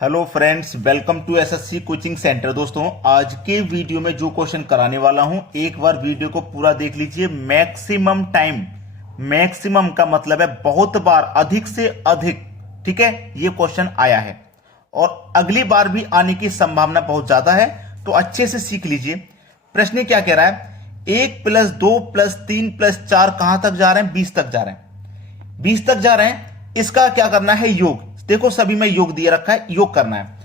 Hello friends, welcome to SSC coaching centre. दोस्तों, आज के वीडियो में जो क्वेश्चन कराने वाला हूं, एक बार वीडियो को पूरा देख लीजिए। मैक्सिमम टाइम, मैक्सिमम का मतलब है बहुत बार, अधिक से अधिक, ठीक है, ये क्वेश्चन आया है और अगली बार भी आने की संभावना बहुत ज्यादा है, तो अच्छे से सीख लीजिए। प्रश्न क्या कह रहा है? 1+2+3+4 कहां तक जा रहे हैं? 20 तक जा रहे हैं। 20 तक जा रहे हैं, इसका क्या करना है? योग। देखो सभी में योग दिया रखा है, योग करना है।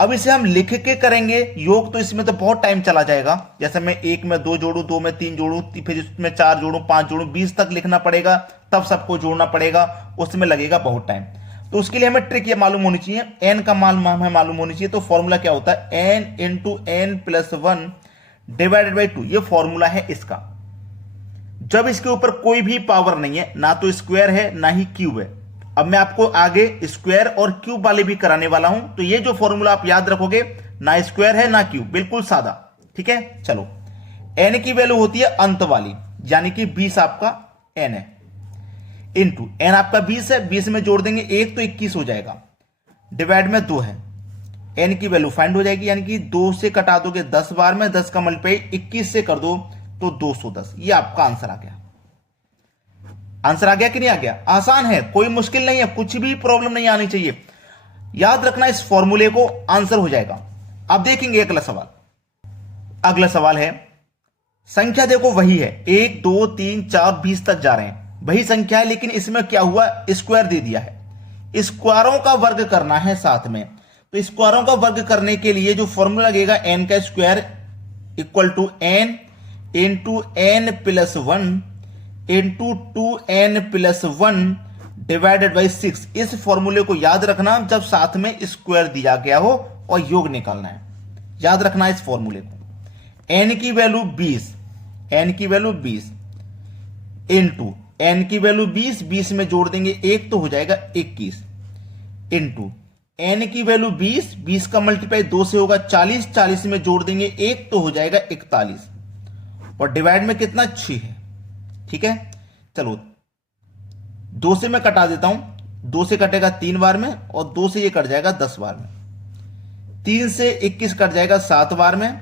अब इसे हम लिख के करेंगे योग, तो इसमें तो बहुत टाइम चला जाएगा। जैसे मैं 1 में 2 जोड़ू, 2 में 3 जोड़ू, फिर इसमें 4 जोड़ू, 5 जोड़ू, 20 तक लिखना पड़ेगा, तब सबको जोड़ना पड़ेगा, उसमें लगेगा बहुत टाइम। तो उसके लिए हमें ट्रिक ये मालूम होनी चाहिए, एन का मान हमें मालूम होनी चाहिए। तो फॉर्मूला क्या होता है? N into n plus 1 divided by 2, ये फॉर्मूला है इसका। जब इसके ऊपर कोई भी पावर नहीं है, ना तो स्क्वायर है ना ही क्यूब है। अब मैं आपको आगे स्क्वायर और क्यूब वाले भी कराने वाला हूं, तो ये जो फॉर्मूला आप याद रखोगे, ना स्क्वायर है ना क्यूब, बिल्कुल सादा, ठीक है। चलो, एन की वैल्यू होती है अंत वाली, यानी कि 20 आपका एन है, इंटू एन आपका 20 है, 20 में जोड़ देंगे 1 तो 21 हो जाएगा, डिवाइड में 2 है। एन की वैल्यू फाइंड हो जाएगी, यानी कि 2 से कटा दोगे 10 बार में, 10 का मल्टीप्लाई 21 से कर दो तो 210। ये आपका आंसर आ गया। आंसर आ गया कि नहीं आ गया? आसान है, कोई मुश्किल नहीं है, कुछ भी प्रॉब्लम नहीं आनी चाहिए। याद रखना इस फॉर्मूले को, आंसर हो जाएगा। अब देखेंगे अगला सवाल। अगला सवाल है, संख्या देखो वही है, 1 2 3 4 20 तक जा रहे हैं, वही संख्या है, लेकिन इसमें क्या हुआ? स्क्वायर दे दिया है। स्क्वायरों का वर्ग करना है साथ में, तो स्क्वायरों का वर्ग करने के लिए जो फॉर्मूला लगेगा, एन का square equal to n into n plus 1 into 2n plus 1 divided by 6। इस फॉर्मूले को याद रखना जब साथ में स्क्वायर दिया गया हो और योग निकालना है। याद रखना इस फॉर्मूले को। n की वैल्यू 20, n की वैल्यू 20 इंटू n की वैल्यू 20, 20 में जोड़ देंगे 1 तो हो जाएगा 21, इंटू n की वैल्यू 20, 20 का मल्टीप्लाई 2 से होगा 40, 40 में जोड़ देंगे 1 तो हो जाएगा 41, और डिवाइड में कितना? 6 है, ठीक है। चलो, 2 से मैं कटा देता हूं, 2 से कटेगा 3 बार में, और 2 से ये कट जाएगा 10 बार में, 3 से 21 कट जाएगा 7 बार में।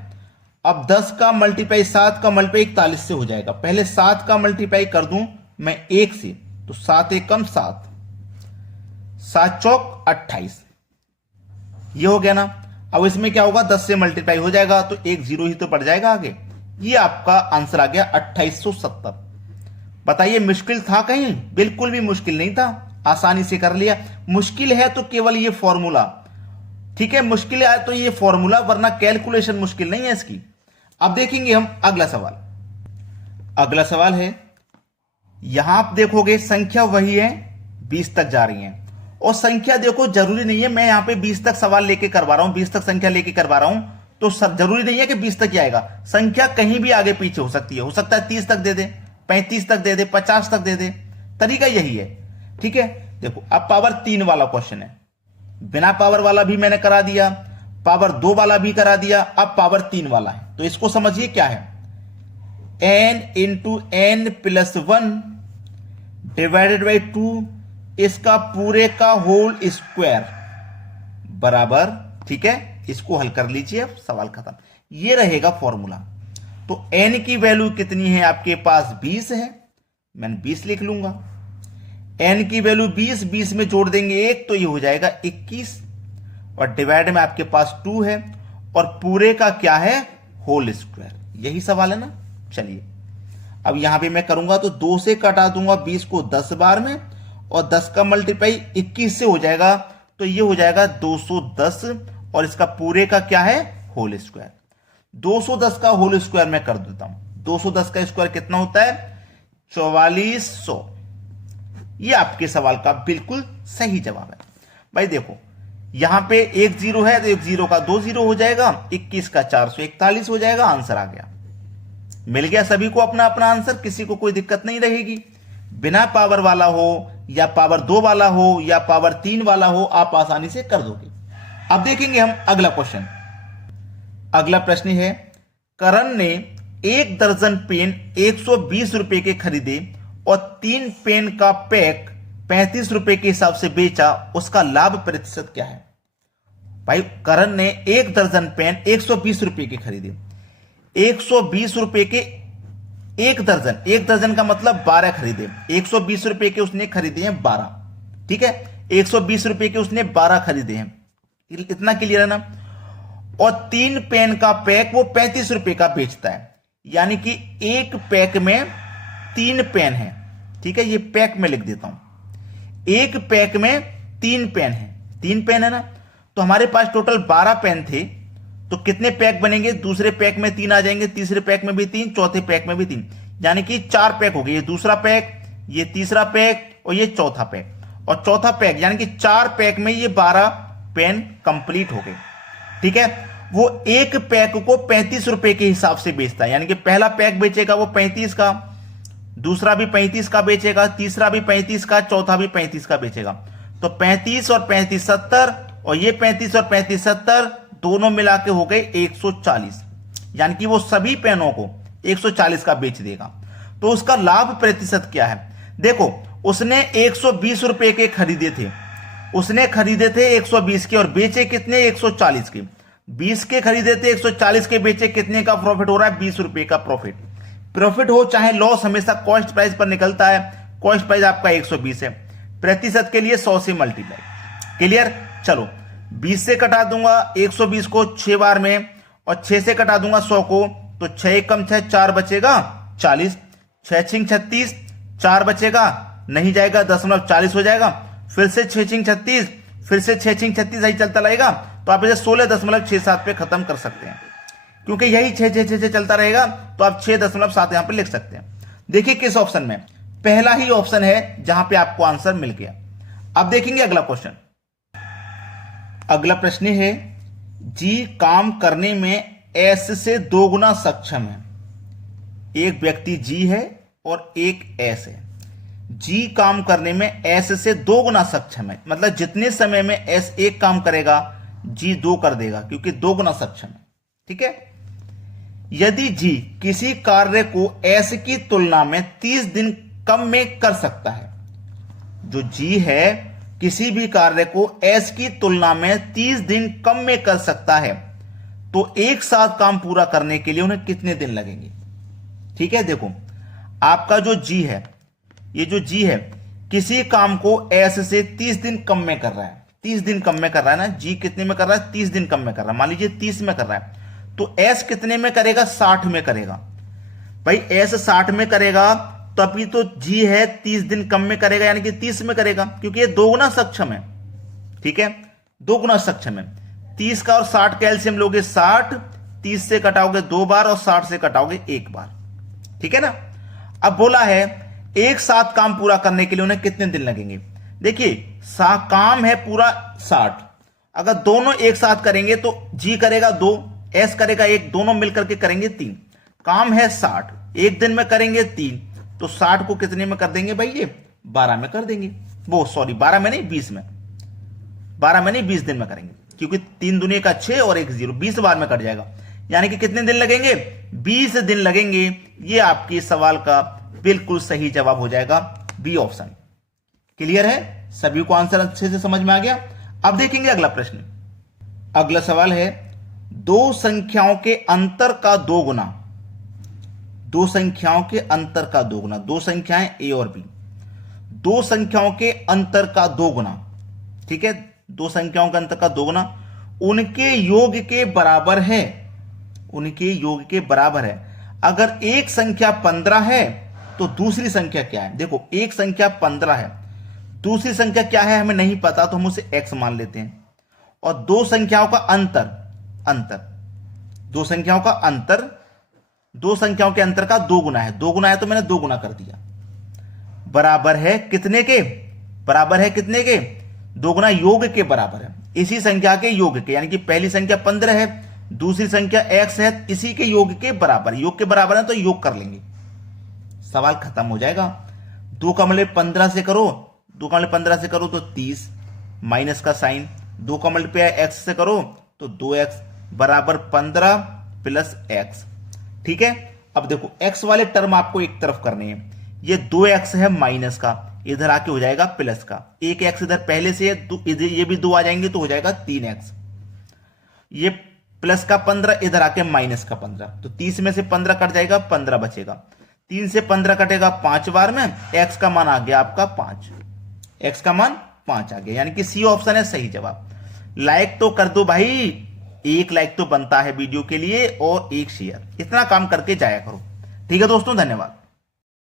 अब 10 का मल्टीप्लाई 7 का मल्टीप्लाई 41 से हो जाएगा। पहले 7 का मल्टीप्लाई कर दूं मैं 1 से, तो 7 1 कम 7, 7 चौक 28, ये हो गया ना। अब इसमें क्या होगा? 10 से मल्टीप्लाई हो जाएगा, तो एक 0 ही तो पड़ जाएगा आगे। ये आपका आंसर आ गया 2870। बताइए, मुश्किल था कहीं? बिल्कुल भी मुश्किल नहीं था, आसानी से कर लिया। मुश्किल है तो केवल ये फॉर्मूला, ठीक है, मुश्किल है तो ये फॉर्मूला, वरना कैलकुलेशन मुश्किल नहीं है इसकी। अब देखेंगे हम अगला सवाल। अगला सवाल है, यहां आप देखोगे संख्या वही है, 20 तक जा रही है, और संख्या देखो जरूरी नहीं है, मैं यहां पे 20 तक सवाल लेके करवा रहा हूं, 20 तक संख्या लेके करवा रहा हूं, तो सब जरूरी नहीं है कि 20 तक ही आएगा। संख्या कहीं भी आगे पीछे हो सकती है, हो सकता है 30 तक दे दे, 35 तक दे दे, 50 तक दे दे, तरीका यही है, ठीक है। देखो, अब पावर 3 वाला क्वेश्चन है, बिना पावर वाला भी मैंने करा दिया, पावर 2 वाला भी करा दिया, अब पावर 3 वाला है। तो इसको समझिए क्या है, n into n plus 1 divided by 2, इसका पूरे का होल स्क्वायर बराबर, ठीक है। इसको हल कर लीजिए, सवाल खत्म। ये रहेगा फॉर्मूला। तो n की वैल्यू कितनी है आपके पास? 20 है, मैंने 20 लिख लूंगा। n की वैल्यू 20, 20 में जोड़ देंगे 1 तो ये हो जाएगा 21, और डिवाइड में आपके पास 2 है, और पूरे का क्या है? Whole square. यही सवाल है ना। चलिए, अब यहां पे मैं करूंगा तो 2 से कटा दूंगा 20 को 10 बार में, और 10 का मल्टीप्लाई 21 से हो जाएगा, तो ये हो जाएगा 210, और इसका पूरे का क्या है? Whole square. 210 का होल स्क्वायर मैं कर देता हूं। 210 का स्क्वायर कितना होता है? 4400। ये आपके सवाल का बिल्कुल सही जवाब है। भाई देखो, यहां पे 1 0 है, तो 1 0 का 2 0 हो जाएगा, 21 का 441 हो जाएगा, आंसर आ गया। मिल गया सभी को अपना अपना आंसर, किसी को कोई दिक्कत नहीं रहेगी। बिना पावर वाला हो या पावर 2 वाला हो या पावर 3 वाला हो, आप आसानी से कर दोगे। अब देखेंगे हम अगला क्वेश्चन। अगला प्रश्न है, करण ने 1 दर्जन पेन 120 रुपए के खरीदे और 3 पेन का पैक 35 रुपए के हिसाब से बेचा, उसका लाभ प्रतिशत क्या है? भाई करण ने 1 दर्जन पेन 120 रुपए के खरीदे। 120 रुपए के 1 दर्जन, 1 दर्जन का मतलब 12 खरीदे। 120 रुपए के उसने खरीदे हैं 12, ठीक है। 120 रुपए के उसने 12 खरीदे हैं, इतना क्लियर है ना। और 3 पेन का पैक वो 35 रुपए का बेचता है, यानी कि एक पैक में 3 पेन है, ठीक है। ये पैक में लिख देता हूं, एक पैक में 3 पेन है, 3 पेन है ना। तो हमारे पास टोटल 12 पेन थे, तो कितने पैक बनेंगे? दूसरे पैक में 3 आ जाएंगे, तीसरे पैक में भी 3, चौथे पैक में भी 3, यानी कि 4 पैक हो गए। ये दूसरा पैक, ये तीसरा पैक और ये चौथा पैक। और चौथा पैक यानी कि 4 पैक में ये 12 पेन कंप्लीट हो गए, ठीक है। वो एक पैक को 35 रुपए के हिसाब से बेचता है, यानी कि पहला पैक बेचेगा वो 35 का, दूसरा भी 35 का बेचेगा, तीसरा भी 35 का, चौथा भी 35 का बेचेगा। तो 35 और 35 70, और ये 35 और 35 70 दोनों मिला के हो गए 140, यानी कि वो सभी पेनों को 140 का बेच देगा। तो उसका लाभ प्रतिशत क्या है? देखो, उसने 120 रुपए के खरीदे थे, उसने खरीदे थे 120 के और बेचे कितने? 140 के। 20 के खरीदे थे, 140 के बेचे, कितने का प्रॉफिट हो रहा है? 20 रुपए का प्रॉफिट। प्रॉफिट हो चाहे लॉस, हमेशा कॉस्ट प्राइस पर निकलता है। कॉस्ट प्राइस आपका 120 है, प्रतिशत के लिए 100 से मल्टीप्लाई। क्लियर? चलो 20 से कटा दूंगा 120 को 6 बार में, और 6 से कटा दूंगा 100 को, तो 6 कम 6 4 बचेगा 40, 6 छिंग 36, 4 बचेगा नहीं जाएगा, 0.40 हो जाएगा। फिर से 6 छिंग 36, फिर से 6 छिंग 36 ही चलता रहेगा। तो आप इसे 16.67 पे खत्म कर सकते हैं, क्योंकि यही 6 चलता रहेगा। तो आप 6.7 यहां पे लिख सकते हैं। देखिए किस ऑप्शन में, पहला ही ऑप्शन है जहां पे आपको आंसर मिल गया। अब देखेंगे अगला क्वेश्चन। अगला प्रश्न है, जी काम करने में एस से 2 गुना सक्षम है। एक व्यक्ति जी है और एक एस है। जी काम करने में एस से 2 गुना सक्षम है, मतलब जितने समय में एस एक काम करेगा जी 2 कर देगा, क्योंकि 2 गुना सक्षम है, ठीक है। यदि जी किसी कार्य को एस की तुलना में 30 दिन कम में कर सकता है, जो जी है किसी भी कार्य को एस की तुलना में 30 दिन कम में कर सकता है, तो एक साथ काम पूरा करने के लिए उन्हें कितने दिन लगेंगे? ठीक है, देखो आपका जो जी है, ये जो जी है किसी काम को एस से 30 दिन कम में कर रहा है, 30 दिन कम में कर रहा है ना। जी कितने में कर रहा है? 30 दिन कम में कर रहा है। मान लीजिए 30 में कर रहा है, तो एस कितने में करेगा? 60 में करेगा। भाई एस 60 में करेगा, तो अभी तो जी है 30 दिन कम में करेगा, यानी कि 30 में करेगा, क्योंकि ये 2 गुना सक्षम है, ठीक है, 2 गुना सक्षम है। 30 का और 60 का एलसीएम लोगे 60, 30 से कटाओगे 2 बार और 60 से कटाओगे 1 बार, ठीक है ना। अब बोला है एक साथ काम पूरा करने के लिए उन्हें कितने दिन लगेंगे? देखिए काम है पूरा 60, अगर दोनों एक साथ करेंगे तो जी करेगा 2, एस करेगा 1, दोनों मिलकर के करेंगे 3। काम है 60, एक दिन में करेंगे 3, तो 60 को कितने में कर देंगे भाई? ये 12 में कर देंगे। वो सॉरी 12 में नहीं 20 में, 12 में नहीं 20 दिन में करेंगे, क्योंकि 3 दूनी का 6 और 1 0, 20 बार में कट जाएगा। यानी कि कितने दिन लगेंगे? 20 दिन लगेंगे। ये आपके सवाल का बिल्कुल सही जवाब हो जाएगा, बी ऑप्शन। क्लियर है? सभी को आंसर अच्छे से समझ में आ गया। अब देखेंगे अगला प्रश्न। अगला सवाल है, 2 संख्याओं के अंतर का 2 गुना, 2 संख्याओं के अंतर का 2 गुना, 2 संख्याएं ए और बी, 2 संख्याओं के अंतर का 2 गुना, ठीक है, 2 संख्याओं के अंतर का 2 गुना उनके योग के बराबर है, उनके योग के बराबर है। अगर एक संख्या 15 है तो दूसरी संख्या क्या है? देखो एक संख्या 15 है, दूसरी संख्या क्या है हमें नहीं पता, तो हम उसे x मान लेते हैं। और 2 संख्याओं का अंतर, 2 संख्याओं का अंतर, 2 संख्याओं के अंतर का 2 गुना है। 2 गुना है तो मैंने 2 गुना कर दिया। बराबर है कितने के? बराबर है कितने के? 2 गुना योग के बराबर है, इसी संख्या के योग के, यानी कि पहली संख्या 15 है, दूसरी संख्या x है, इसी के योग के बराबर। योग के बराबर है तो योग कर लेंगे, सवाल खत्म हो जाएगा। 2 का मल्टीप्लाई 15 से करो, 2 का मल्टीप्लाई 15 से करो तो 30, माइनस का साइन, 2 का मल्टीप्लाई x से करो तो 2x बराबर 15 प्लस x, ठीक है। अब देखो x वाले टर्म आपको एक तरफ करने हैं, ये 2x है माइनस का, इधर आके हो जाएगा प्लस का, एक x इधर पहले से है, ये भी 2 आ जाएंगे तो हो जाएगा 3x, ये प्लस का 15, इधर आके माइनस का 15, तो 30 में से 15 कट जाएगा, 15 बचेगा। 3 से 15 कटेगा 5 बार में, एक्स का मान आ गया आपका 5, एक्स का मान 5 आ गया, यानी कि सी ऑप्शन है सही जवाब। लाइक तो कर दो भाई, एक लाइक तो बनता है वीडियो के लिए, और एक शेयर, इतना काम करके जाया करो। ठीक है दोस्तों, धन्यवाद।